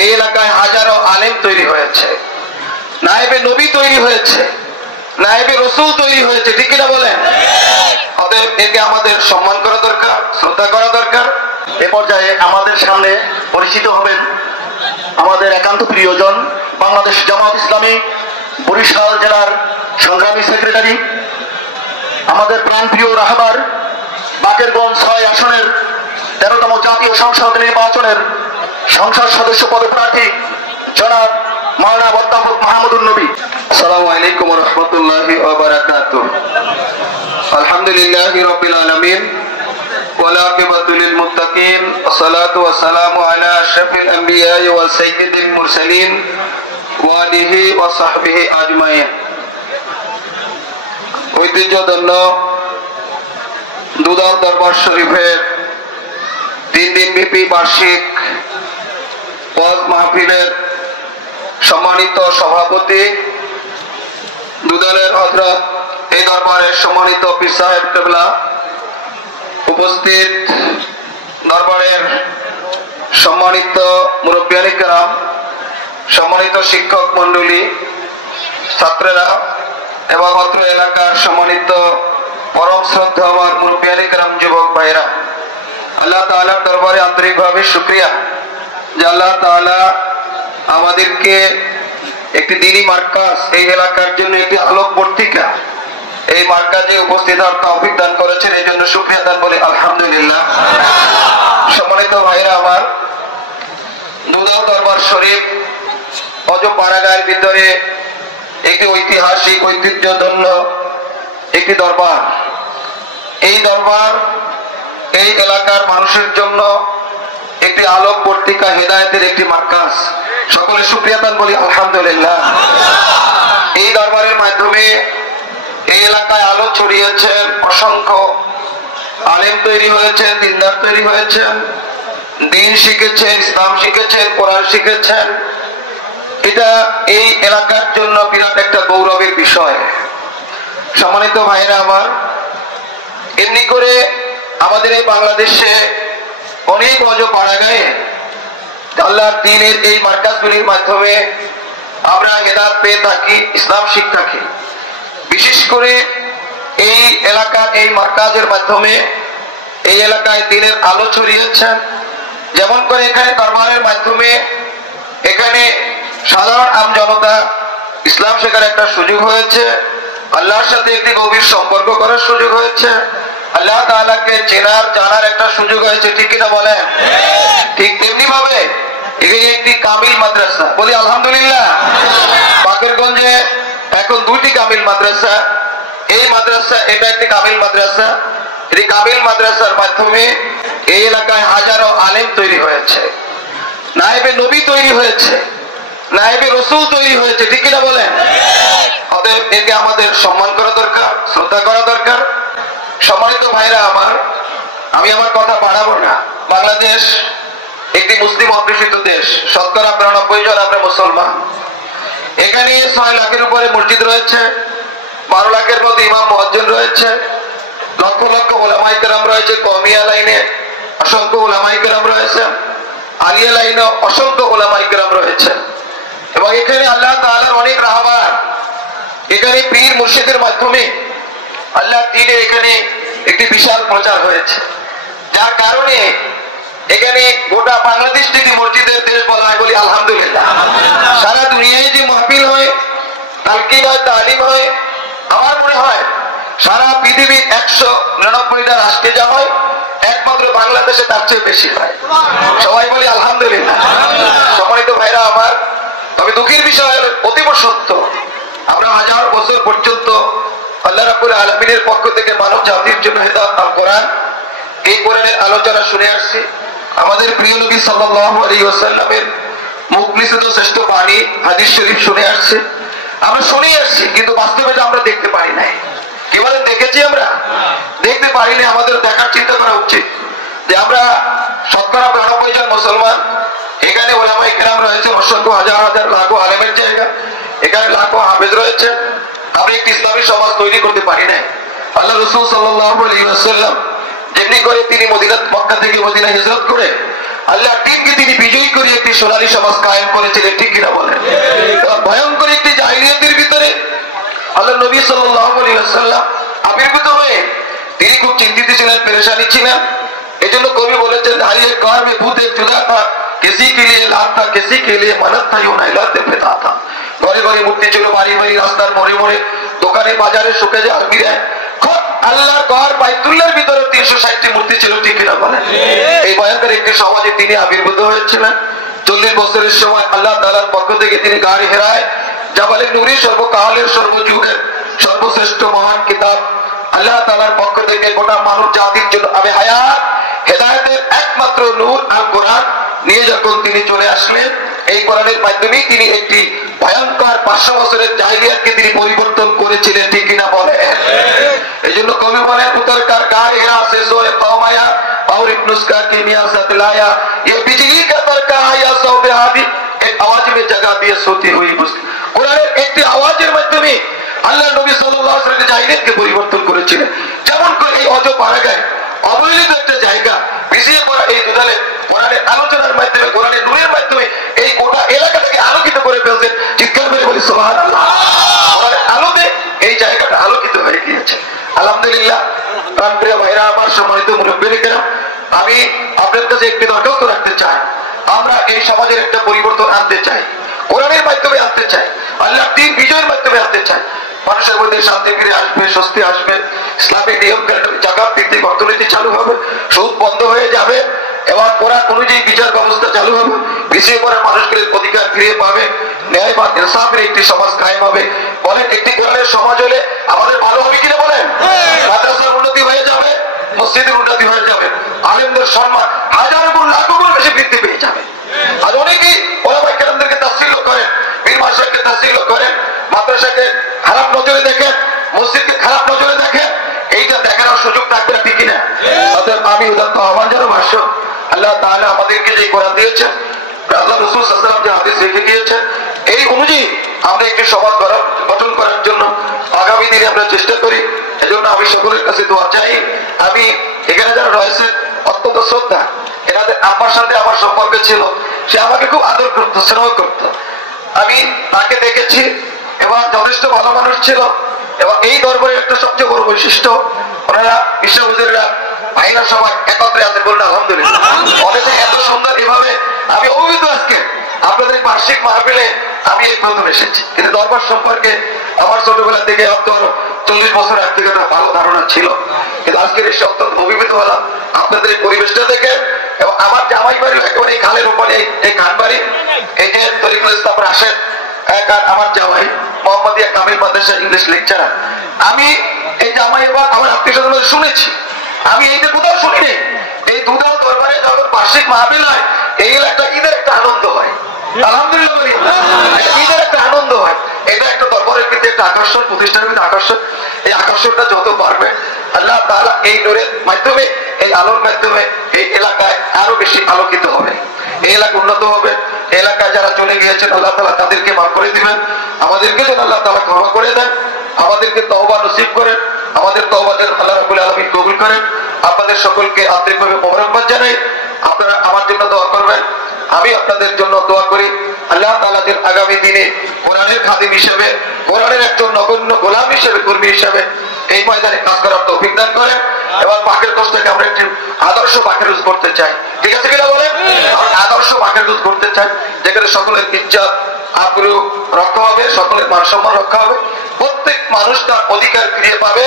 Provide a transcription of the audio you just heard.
এই এলাকায় হাজারো আলেম তৈরি হয়েছে, নায়েবে নবী তৈরি হয়েছে, নায়েবে রসুল তৈরি হয়েছে, ঠিক কিনা বলেন? অতএব একে আমাদের সম্মান করা দরকার, শ্রদ্ধা করা দরকার। এ পর্যায়ে আমাদের সামনে পরিচিত হবেন আমাদের একান্ত প্রিয়জন, বাংলাদেশ জামাত ইসলামী বরিশাল জেলার সংগ্রামী সেক্রেটারি, আমাদের প্রাণপ্রিয় রাহবার, বাকেরগঞ্জ 6 আসনের 13তম জাতীয় সংসদ নির্বাচনের সংসদ সদস্য পদপ্রার্থী জনাব মাওলানা অধ্যাপক মাহমুদুন নবী। আসসালামু আলাইকুম ওয়া রাহমাতুল্লাহি ওয়া বারাকাতুহু। আলহামদুলিল্লাহি রাব্বিল আলামিন ওয়াল আকিবাতু লিল মুত্তাকিন ওয়াসসালাতু ওয়াসসালামু আলা আশরাফিল আমবিয়া ওয়া সাইয়্যিদিল মুরসালিন ওয়া আলিহি ওয়া সাহবিহি আজমাইন। ঐতিহ্যধন্য দুদাল দরবার শরীফের 3 দিনব্যাপী বার্ষিক ওয়াজ মাহফিলের সম্মানিত সভাপতি, দুদলের হযরত এই দরবারের সম্মানিত পীর সাহেব কেবলা, উপস্থিত দরবারের সম্মানিত মুরব্বিয়ানে কেরাম, সম্মানিত শিক্ষক মন্ডলী, ছাত্রেরা এবং অত্র এলাকার সম্মানিত পরম শ্রদ্ধা আমার মুরব্বিয়ানে কেরাম, যুবক ভাইরা, আল্লাহ তাআলার দরবারে আন্তরিকভাবে শুকরিয়া যে আল্লাহ তাআলা আমাদেরকে একটি দ্বীনি মার্কাজ, এই এলাকার জন্য একটি আলোক পত্রিকা, এই মার্কাজে উপস্থিত হওয়ার তৌফিক দান করেছেন। এই জন্য শুকরিয়া দান বলি আলহামদুলিল্লাহ। সম্মানিত ভাইরা আমার, দুদল দরবার শরীফ অজ পাড়াগাঁয়ের ভিতরে একটি ঐতিহাসিক ঐতিহ্যধন্য একটি দরবার। এই দরবার এই এলাকার মানুষের জন্য একটি আলোক পত্রিকা, হেদায়েতের একটি মার্কাজ। সকলে শুকরিয়া দান বলি আলহামদুলিল্লাহ। এই দরবারের মাধ্যমে এই এলাকায় আলো ছড়িয়েছেন, অসংখ্য আলেম তৈরি হয়েছেন, দিনদার তৈরি হয়েছেন, দিন শিখেছেন, ইসলাম শিখেছেন, কোরআন শিখেছেন। এটা এই এলাকার জন্য বিরাট একটা গৌরবের বিষয়। সম্মানিত ভাইরা আমার, এমনি করে আমাদের এই বাংলাদেশে অনেক অজ পাড়াগাঁয়ে আল্লাহর দ্বীনের এই মার্কাজগুলির মাধ্যমে আমরা হেদায়েত পেয়ে থাকি, ইসলাম শিখে থাকি। বিশেষ করে এই এলাকার এই মার্কাজের মাধ্যমে এই এলাকায় দ্বীনের আলো ছড়িয়েছেন। যেমন করে এখানে দরবারের মাধ্যমে এখানে সাধারণ আম জনতা ইসলাম শেখার একটা সুযোগ হয়েছে, আল্লাহর সাথে একটি গভীর সম্পর্ক করার সুযোগ হয়েছে, আল্লাহ তাআলাকে চেনার জানার একটা সুযোগ হয়েছে, ঠিক কিনা বলেন? ঠিক তেমনি ভাবে এখানে একটি কামিল মাদ্রাসা, বলি আলহামদুলিল্লাহ। বাকেরগঞ্জে এখন 2টি কামিল মাদ্রাসা। এই মাদ্রাসা, এটা একটি কামিল মাদ্রাসা। এই কামিল মাদ্রাসার মাধ্যমে এই এলাকায় হাজারো আলেম তৈরি হয়েছে, নায়েবে নবী তৈরি হয়েছে, নায়েবে রসুল তৈরি হয়েছে, ঠিক কিনা বলেন? অতএব একে আমাদের সম্মান করা দরকার, শ্রদ্ধা করা দরকার। সম্মানিত ভাইরা আমার, আমি আমার কথা বাড়াবো না। বাংলাদেশ একটি মুসলিম অধ্যুষিত দেশ, শতকরা ৯৫ জন আমরা মুসলমান। এখানে ৬ লাখের উপরে মসজিদ রয়েছে, ১২ লাখের মতো ইমাম মুয়াজ্জিন রয়েছে, লক্ষ লক্ষ উলামায়ে কেরাম রয়েছে। কওমিয়া লাইনে অসংখ্য উলামায়ে কেরাম রয়েছে, আলিয়া লাইনে অসংখ্য উলামায়ে কেরাম রয়েছে। এবং এখানে আল্লাহ তাআলার অনেক রাহবার, এখানে পীর মুর্শিদের মাধ্যমে আল্লাহ দ্বীনের এখানে একটি বিশাল প্রচার হয়েছে, যার কারণে এখানে গোটা বাংলাদেশ থেকে মসজিদের দেশ বলা হয়, বলি আলহামদুলিল্লাহ। সারা দুনিয়ায় যে মাহফিল হয়, তালকিন হয়, তালিম হয়, আমার মনে হয় সারা পৃথিবীর ১৯৯টা রাষ্ট্রে যা হয়, একমাত্র বাংলাদেশে তার চেয়ে বেশি হয়। সবাই বলি আলহামদুলিল্লাহ। সম্মানিত ভাইরা আমার, তবে দুঃখের বিষয় হলো, অতীব সত্য, আমরা হাজার বছর পর্যন্ত আল্লাহ রাব্বুল আলামিনের পক্ষ থেকে মানব জাতির জন্য হেদায়েত আল কোরআন, এই কোরআনের আলোচনা শুনে আসছি। আমাদের প্রিয় নবী সাল্লাল্লাহু আলাইহি ওয়াসাল্লামের মুখ নিঃসৃত শ্রেষ্ঠ বাণী হাদিস শরীফ শুনে আসছে। আমরা শুনে আসছি, কিন্তু বাস্তবে আমরা দেখতে পারি নাই। কি বলেন? দেখেছি আমরা? দেখতে পারিনি। আমাদের দেখার চিন্তা করা উচিত যে আমরা শতকরা ৯২ জন মুসলমান, এখানে উলামায়ে কেরাম রয়েছে, অসংখ্য হাজার হাজার লাখো আলেমের জায়গা, এখানে লাখো হাফেজ রয়েছে। আমরা একটি ইসলামী সমাজ তৈরি করতে পারি নাই। আল্লাহ রাসূল সাল্লাল্লাহু আলাইহি ওয়াসাল্লাম যেমনি করে তিনি মক্কা থেকে মদিনা হিজরত করে আল্লাহ দিনকে তিনি বিজয়ী করে একটি সোনালী সমাজ কায়েম করেছিলেন, ঠিক কিনা বলেন? ভয়ঙ্কর একটি জাহিলিয়াতের ভিতরে আল্লাহ নবী সাল্লাল্লাহু আলাইহি ওয়াসাল্লাম আবির্ভূত হয়ে তিনি খুব চিন্তিত ছিলেন, পেরেশানি ছিলেন। এই জন্য কবি বলেছেন, হারিয়ে ঘর মে ভূত এক জুদা থা, কিসি কে লিয়ে লাত থা, কিসি কে লিয়ে মানত থা, ইউ নাইলাতে পেতা থা। ঘরে ঘরে মূর্তি ছিল, বাড়ি বাড়ি, রাস্তার মোড়ে মোড়ে, দোকানে বাজারে, শুকে যে আলমিরায়, আল্লাহর ঘর বাইতুল্লাহর ভিতরে 360টি মূর্তি ছিল, ঠিক কিনা বলেন? এই ভয়ঙ্কর একটি সমাজে তিনি আবির্ভূত হয়েছিলেন। 40 বছরের সময় আল্লাহ তাআলার পক্ষ থেকে তিনি গাড়ি হেরায় জাবালে নূরি, সর্বকালের সর্বযুগের সর্বশ্রেষ্ঠ মহান কিতাব আল্লাহ তাআলার পক্ষ থেকে গোটা মানব জাতির জন্য আবে হায়াত হেদায়েতের একমাত্র নূর আর কোরআন নিয়ে যখন তিনি চলে আসলেন, এই কোরআনের মাধ্যমে তিনি একটি ভয়ঙ্কর 500 বছরের জাহিলিয়াতকে তিনি পরিবর্তন করেছিলেন, ঠিক কিনা বলে? এই জন্য কবি বলেন, উতরকার গাড়ি হেরা সে সোয়ে কওমায়া और एक नुस्खा कीमिया सतलाया, ये बिजली का तड़का आया सौ बेहादी, एक आवाज में जगह दिए सोती हुई কোরআনের একটি আওয়াজের মাধ্যমে আল্লাহ নবী সাল্লাল্লাহু আলাইহি ওয়াসাল্লাম জাহিলিয়াতকে পরিবর্তন করেছিলেন। যেমন করে এই অজ পাড়াগায় অবহেলিত একটা জায়গা পিছিয়ে পড়া এই দুধালে কোরআনের আলোচনার মাধ্যমে, কোরআনের নূরের মাধ্যমে এই গোটা এলাকাটাকে আলোকিত করে ফেলছেন। চিৎকার করে বলি সুবহানাল্লাহ। কোরআনের আলোতে এই জায়গাটা আলোকিত হয়ে গিয়েছে, আলহামদুলিল্লাহ। প্রিয় ভাইরা আমার, সম্মানিত মুরব্বিরা, আমি আপনাদের কাছে একটি দরখাস্ত রাখতে চাই। আমরা এই সমাজের একটা পরিবর্তন আনতে চাই, কোরআনের মাধ্যমে আনতে চাই, আল্লাহর দ্বীন বিজয়ের মাধ্যমে আনতে চাই। মানুষের মধ্যে শান্তি ফিরে আসবে, স্বস্তি আসবে, ইসলামের নিয়ম জাকাত ভিত্তিক অর্থনীতি চালু হবে, সুদ বন্ধ হয়ে যাবে এবং কোরআন অনুযায়ী বিচার ব্যবস্থা চালু হবে, পিছিয়ে পড়া মানুষকে অধিকার ফিরে পাবে, ন্যায় বা ইনসাফের একটি সমাজ কায়েম হবে। বলেন, একটি কোরআনের সমাজ হলে আমাদের ভালো হবে কিনা বলেন? মাদ্রাসার উন্নতি হয়ে যাবে, মসজিদের উন্নতি হয়ে যাবে, আলেমদের সম্মান হাজার গুণ লাখ গুণ বেশি বৃদ্ধি পেয়ে যাবে। আর অনেকেই ওলামায়ে কেরামদেরকে তাসদিল করেন, পীর মাশায়েখকে তাসদিল করেন, মাদ্রাসাকে খারাপ নজরে দেখেন, মসজিদকে খারাপ নজরে দেখেন। এইটা দেখার সুযোগ থাকবে না, ঠিক কিনা? অতএব আমি উদাত্ত আহ্বান জানাবো, আসুন আল্লাহ তাআলা আমাদেরকে যে কোরআন দিয়েছেন, আল্লাহ রাসূল সাল্লাল্লাহু আলাইহি ওয়াসাল্লাম যে হাদিস রেখে দিয়েছেন, এই অনুযায়ী আমরা একটি সমাজ গঠন করার জন্য আগামী দিনে আমরা চেষ্টা করি। এজন্য আমি সকলের কাছে দোয়া চাই। আমি এখানে যারা রয়েছে অত্যন্ত শ্রদ্ধা, এনাদের আমার সাথে আমার সম্পর্ক ছিল, সে আমাকে খুব আদর করতো, স্নেহ করতো। আমি তাকে দেখেছি এবং যথেষ্ট ভালো মানুষ ছিল। এবং এই দরবারের একটা সবচেয়ে বড় বৈশিষ্ট্য, ওনারা বিশ্ববিদ্যালয়রা ভাইরা সবাই একত্রে আছেন, বলুন আলহামদুলিল্লাহ। অনেকে এত সুন্দর এভাবে আমি অভিভূত। আজকে আপনাদের বার্ষিক মাহফিলে আমি এই প্রথম এসেছি, কিন্তু দরবার সম্পর্কে আমার ছোটবেলা থেকে 40 বছর আগ থেকে একটা ভালো ধারণা ছিল, কিন্তু আজকের এসে অত্যন্ত অভিভূত হলাম আপনাদের এই পরিবেশটা দেখে। এবং আমার জামাই বাড়ি একেবারে এই খালের উপরে, এই খান বাড়ি, এই যে তরিকুল ইসলাম রাশেদ, আমার জামাই মোহাম্মদিয়া কামিল মাদ্রাসার ইংলিশ লেকচারার। আমি এই জামাই এবং আমার আত্মীয় স্বজন শুনেছি, আমি এইটা কোথাও শুনিনি। এই দুধাল দরবারে যখন বার্ষিক মাহফিল হয়, এই একটা ঈদের একটা আনন্দ হয়, আলহামদুলিল্লাহ। ঈদের একটা আনন্দ হয়, এটা একটা দরবারের কিন্তু একটা আকর্ষণ, প্রতিষ্ঠানের কিন্তু আকর্ষণ। এই আকর্ষণটা যত বাড়বে, আল্লাহ তাআলা এই নূরের মাধ্যমে, এই আলোর মাধ্যমে এই এলাকায় আরো বেশি আলোকিত হবে, এই এলাকা উন্নত হবে। এলাকায় যারা চলে গিয়েছেন, আল্লাহ তাআলা তাদেরকে মাফ করে দিবেন, আমাদেরকে যেন আল্লাহ তাআলা ক্ষমা করে দেন, আমাদেরকে তওবা নসিব করেন, আমাদের তওবা যেন আল্লাহ রাব্বুল আলামিন কবুল করেন। আপনাদের সকলকে আন্তরিকভাবে মোবারকবাদ জানাই। আপনারা আমার জন্য দোয়া করবেন, আমি আপনাদের জন্য দোয়া করি। আল্লাহ তাআলা যেন আগামী দিনে কোরআনের খাদিম হিসেবে, কোরআনের একজন নগণ্য গোলাম হিসেবে, কর্মী হিসেবে এই ময়দানে কাজ করার তৌফিক দান করেন। এবং পাকের গোশ থেকে আমরা একটি আদর্শ পাকের রুজ করতে চাই, ঠিক আছে কিনা বলেন? আদর্শ পাকের রুজ করতে চাই, যেখানে সকলের ইজ্জত আবরু রক্ষা হবে, সকলের মান সম্মান রক্ষা হবে, প্রত্যেক মানুষ তার অধিকার ফিরে পাবে।